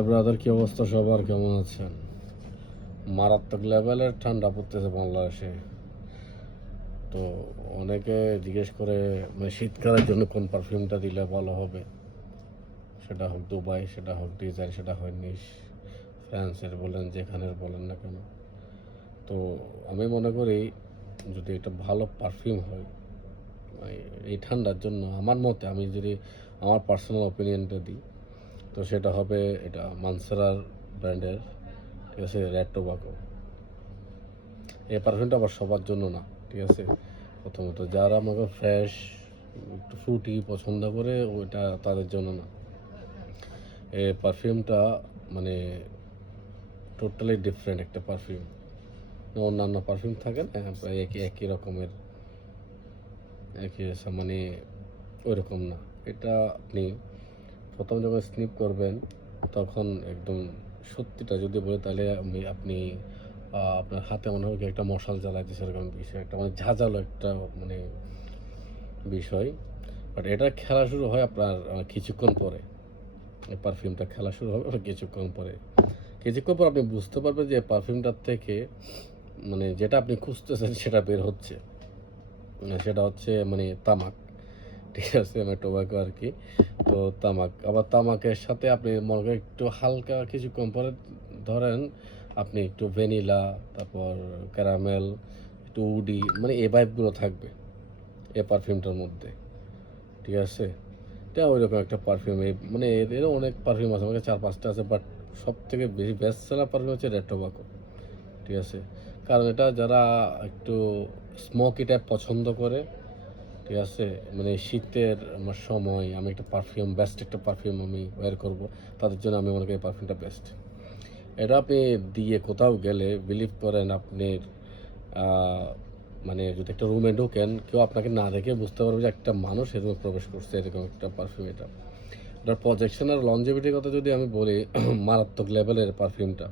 High brother, কি অবস্থা সবার? কেমন আছেন? মারাত্মক লেভেলের ঠান্ডা পড়তেছে বাংলাদেশে। তো অনেকে জিজ্ঞেস করে মানে শীতকালের জন্য কোন পারফিউমটা দিলে ভালো হবে। সেটা হোক দুবাই, সেটা হোক ডিজাইন, সেটা হয় নিশ, ফ্রান্সের বলেন, যেখানের বলেন না কেন। তো আমি মনে করি যদি এটা ভালো পারফিউম হয় এই ঠান্ডার জন্য, আমার মতে, আমি যদি আমার পার্সোনাল ওপিনিয়নটা দিই, তো সেটা হবে এটা মানসেরার ব্র্যান্ডের, ঠিক আছে, রেড টোবাকো। এই পারফিউমটা আবার সবার জন্য না, ঠিক আছে। প্রথমত যারা আমাকে ফ্রেশ একটু ফ্রুটি পছন্দ করে ওইটা তাদের জন্য না। এই পারফিউমটা মানে টোটালি ডিফারেন্ট একটা পারফিউম। অন্যান্য পারফিউম থাকে না প্রায় একই একই রকমের, একই মানে ওইরকম না। এটা আপনি প্রথম যখন স্নিপ করবেন তখন একদম সত্যিটা যদি বলে তাহলে আপনি আপনার হাতে মনে হবে কি একটা মশাল জ্বালাইতেছে, এরকম বিষয়, একটা মানে ঝাঁঝালো একটা মানে বিষয়। বাট এটা খেলা শুরু হয় আপনার কিছুক্ষণ পরে। এই পারফিউমটা খেলা শুরু হবে আবার কিছুক্ষণ পরে। কিছুক্ষণ পর আপনি বুঝতে পারবেন যে পারফিউমটার থেকে মানে যেটা আপনি খুঁজতেছেন সেটা বের হচ্ছে। সেটা হচ্ছে মানে তামাক, ঠিক আছে, মানে টোবাকো আর কি। তো তামাক, আবার তামাকের সাথে আপনি মনে করেন একটু হালকা কিছুক্ষণ পরে ধরেন আপনি একটু ভ্যানিলা, তারপর ক্যারামেল, একটু উডি, মানে এই ভাইবগুলো থাকবে এই পারফিউমটার মধ্যে, ঠিক আছে। এটা ওইরকম একটা পারফিউম। এই মানে এরও অনেক পারফিউম আছে, আমাকে 4-5টা আছে, বাট সব থেকে বেশি বেস্ট সেলার পারফিউম হচ্ছে রেড টোবাকো, ঠিক আছে। কারণ এটা যারা একটু স্মোকি টাইপ পছন্দ করে, ঠিক আছে, মানে শীতের আমার সময় আমি একটা পারফিউম, বেস্ট একটা পারফিউম আমি ওয়্যার করব, তাদের জন্য আমি মনে করি এই পারফিউমটা বেস্ট। এটা আপনি দিয়ে কোথাও গেলে বিলিভ করেন আপনি মানে যদি একটা রুমে ঢোকেন কেউ আপনাকে না দেখে বুঝতে পারবে যে একটা মানুষ এ রুমে প্রবেশ করছে, এরকম একটা পারফিউম এটা। এটার প্রজেকশন আর লঞ্জিভিটির কথা যদি আমি বলি, মারাত্মক লেভেলের পারফিউমটা।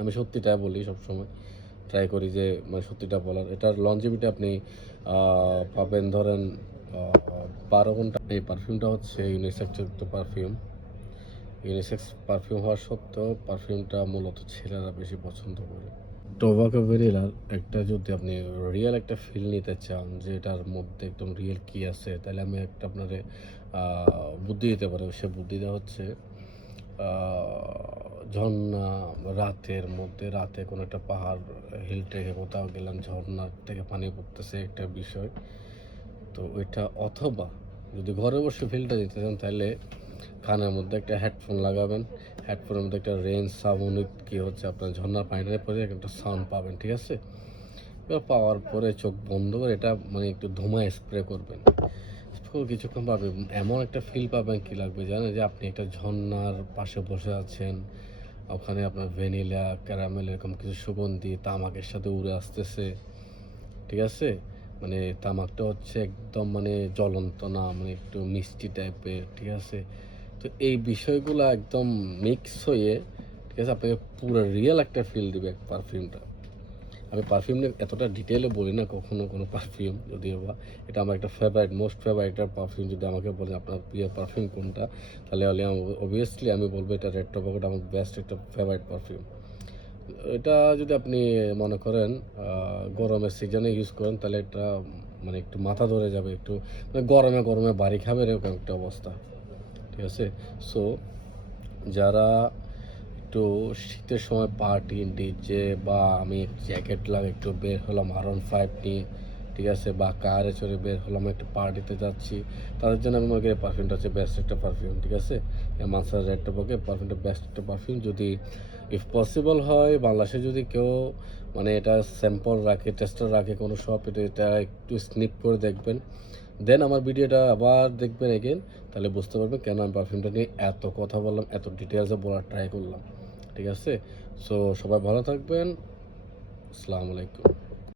আমি সত্যিটা বলি সবসময়, ট্রাই করি যে মানে সত্যিটা বলার। এটার লঞ্জিভিটি আপনি পাবেন ধরেন 12 ঘন্টা। এই পারফিউমটা হচ্ছে ইউনিসেক্স একটা পারফিউম। ইউনিসেক্স পারফিউম হওয়া সত্ত্বেও পারফিউমটা মূলত ছেলেরা বেশি পছন্দ করে। টোবাকো ভ্যানিলার একটা যদি আপনি রিয়েল একটা ফিল নিতে চান যে এটার মধ্যে একদম রিয়েল কী আছে, তাহলে আমি একটা আপনারে বুদ্ধি দিতে পারি। সে বুদ্ধিটা হচ্ছে ঝর্ণা, রাতের মধ্যে, রাতে কোনো একটা পাহাড় হিল থেকে কোথাও গেলাম, ঝর্ণার থেকে পানি পড়তেছে একটা বিষয়। তো ওইটা, অথবা যদি ঘরে বসে ফিলটা দিতে চান তাহলে কানের মধ্যে একটা হেডফোন লাগাবেন। হেডফোনের মধ্যে একটা রেঞ্জ সাউন্ড কি হচ্ছে আপনার ঝর্ণার পানিটা পরে একটা সাউন্ড পাবেন, ঠিক আছে। এবার পাওয়ার পরে চোখ বন্ধ করে এটা মানে একটু ধোঁয়া স্প্রে করবেন। কিছুক্ষণ পাবেন এমন একটা ফিল পাবেন, কি লাগবে জানেন, যে আপনি একটা ঝর্ণার পাশে বসে আছেন, ওখানে আপনার ভ্যানিলা, ক্যারামেল এরকম কিছু সুগন্ধি তামাকের সাথে উড়ে আসতেছে, ঠিক আছে। মানে তামাকটা হচ্ছে একদম মানে জ্বলন্ত না, মানে একটু মিষ্টি টাইপের, ঠিক আছে। তো এই বিষয়গুলো একদম মিক্স হয়ে, ঠিক আছে, আপনাকে পুরো রিয়েল একটা ফিল দিবে পারফিউমটা। আমি পারফিউম নিয়ে এতটা ডিটেলে বলি না কখনো কোনো পারফিউম, যদিও বা এটা আমার একটা ফেভারিট, মোস্ট ফেভারিট একটা পারফিউম। যদি আমাকে বলেন আপনার প্রিয় পারফিউম কোনটা, তাহলে অবভিয়াসলি আমি বলবো এটা রেড টোবাকোটা আমার বেস্ট একটা ফেভারিট পারফিউম। এটা যদি আপনি মনে করেন গরমের সিজনে ইউজ করেন তাহলে এটা মানে একটু মাথা ধরে যাবে, একটু মানে গরমে গরমে বাড়ি খাবে এরকম একটা অবস্থা, ঠিক আছে। সো যারা একটু শীতের সময় পার্টি, ডিজে, বা আমি জ্যাকেট লাগে একটু বের হলাম R15 নিয়ে, ঠিক আছে, বা কারে চড়ে বের হলাম একটু পার্টিতে যাচ্ছি, তাদের জন্য আমি মনে করি পারফিউমটা হচ্ছে বেস্ট একটা পারফিউম, ঠিক আছে। মানসার রেড টোবাকো পারফিউমটা বেস্ট একটা পারফিউম। যদি ইফ পসিবল হয় বাংলাদেশে যদি কেউ মানে এটা স্যাম্পল রাখে, টেস্টার রাখে কোনো শপ, এটা একটু স্নিপ করে দেখবেন, দেন আমার ভিডিওটা আবার দেখবেন এগেন, তাহলে বুঝতে পারবেন কেন আমি পারফিউমটা নিয়ে এত কথা বললাম, এত ডিটেলসে বলার ট্রাই করলাম, ঠিক আছে। সো সবাই ভালো থাকবেন। আসসালামু আলাইকুম।